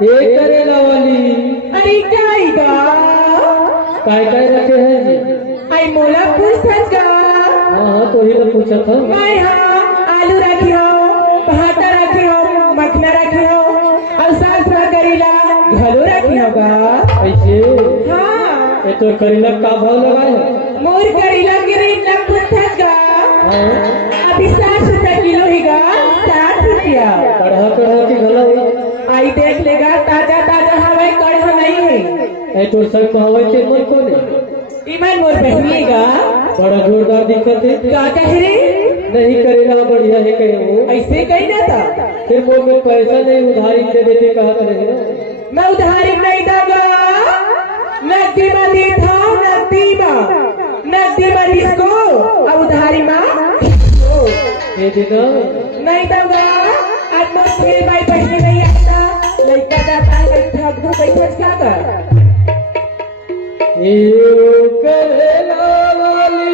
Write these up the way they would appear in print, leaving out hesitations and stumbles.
करेला वाली अरे काय गा काय काय रखे है जी? आई मोला पूछत गा हाँ तो ही तो पूछा था। मैं हाँ आलू रखी हो, भाटा रखी हो, मखना रखी हो और सास करेला घलो रखी होगा। ऐसे हाँ ये तो करेला का भाव लगाए है? मोर करेला के रेट ला पूछत गा अभी 60 रुपया किलो ही गा, 60 रुपया। कढ़ा कढ़ा की गला आई देख लेगा ताजा ताजा हवाई कढ़ा नहीं है। ऐ तो सब हवाई के मन को नहीं ईमान मोर पहनिएगा बड़ा जोरदार दिक्कत है। का कह रे नहीं करेला बढ़िया है कहीं वो ऐसे कही ना था। फिर वो में पैसा नहीं उधारी दे देते कहा रहे ना। मैं उधारी नहीं दूंगा, नकदी में दी था, नकदी में इसको और उधारी में ये दिना नहीं दूंगा। आज मैं मेरे भाई बहने नहीं आता, लड़का जाता है ठग दो बैठा क्या कर। ये करेला वाली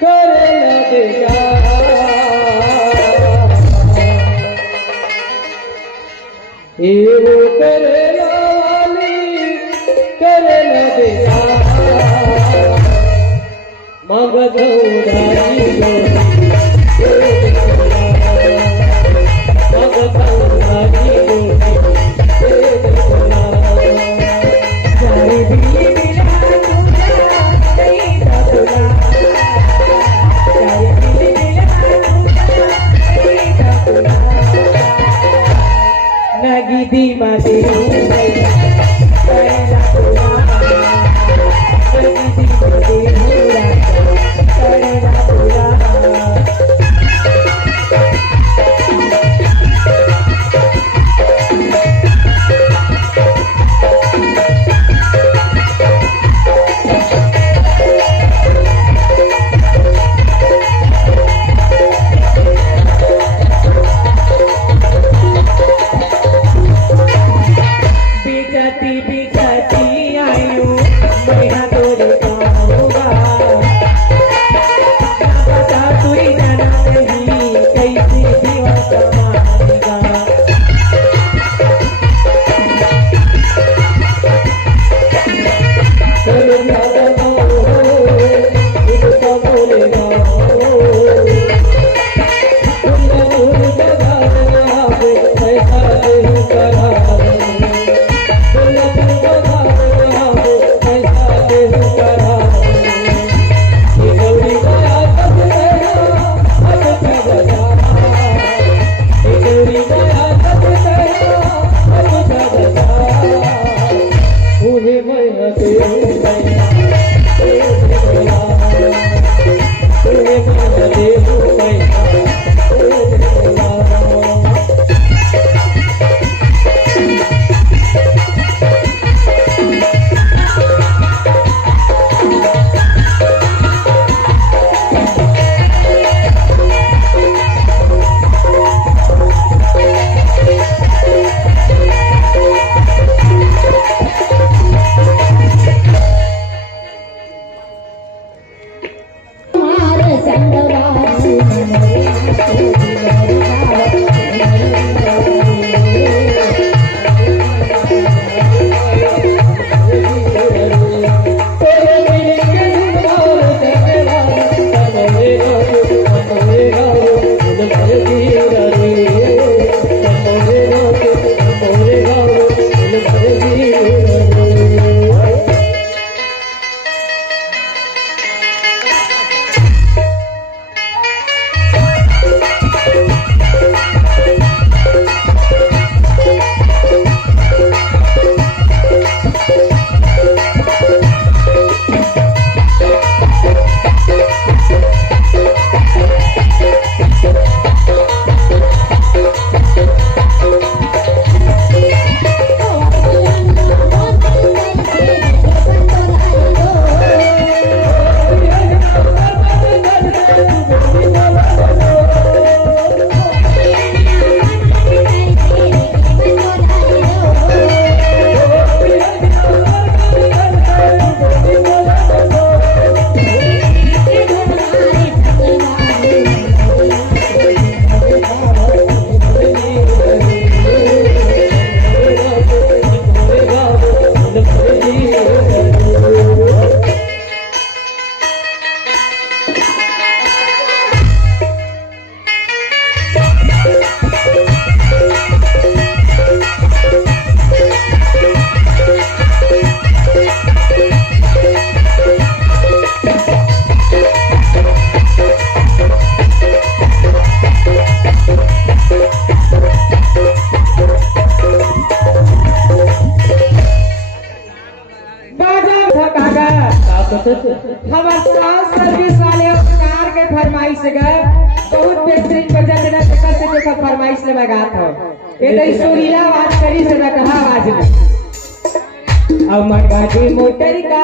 करेला देगा ये वो करेला वाली करेला देगा मगध उधारी नगीदी माते हमार सास सर्विस वाले कार के फरमाइश गए बहुत बेहतरीन बजा देना देखा से देखा फरमाइश ले लगात हो ये तो सुरीला आवाज करी से कहा आवाज में अब मगाजी मोटर का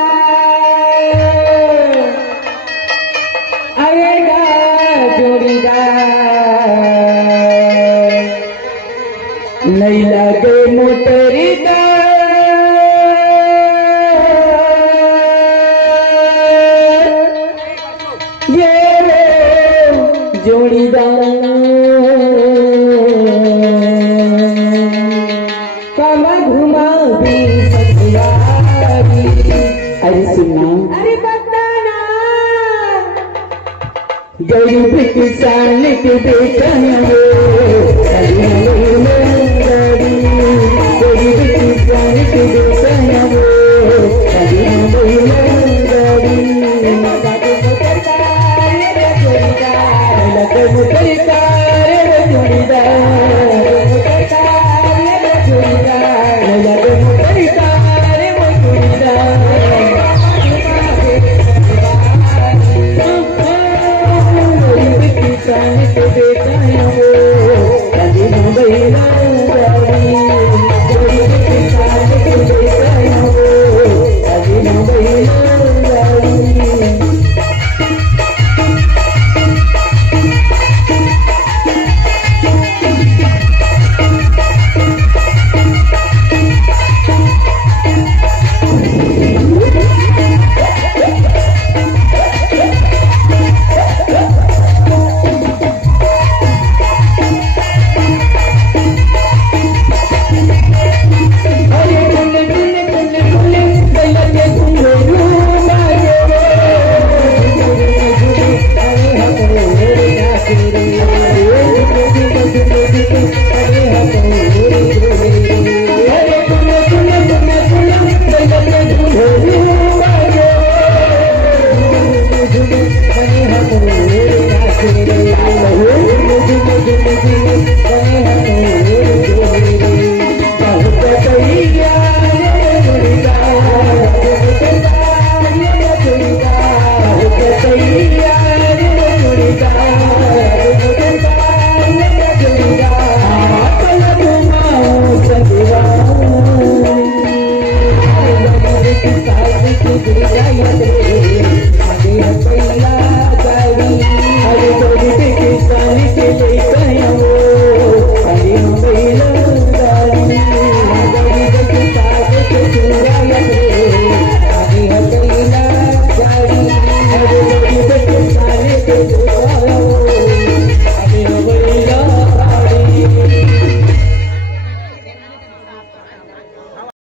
आएगा जोड़ीदार नहीं लगे मोटर का जोड़ीदार कमा घुमा भी ससुरारी। अरे सुना, अरे बताना गरीब किसान के बेटा हो गरीब किसान के बेटा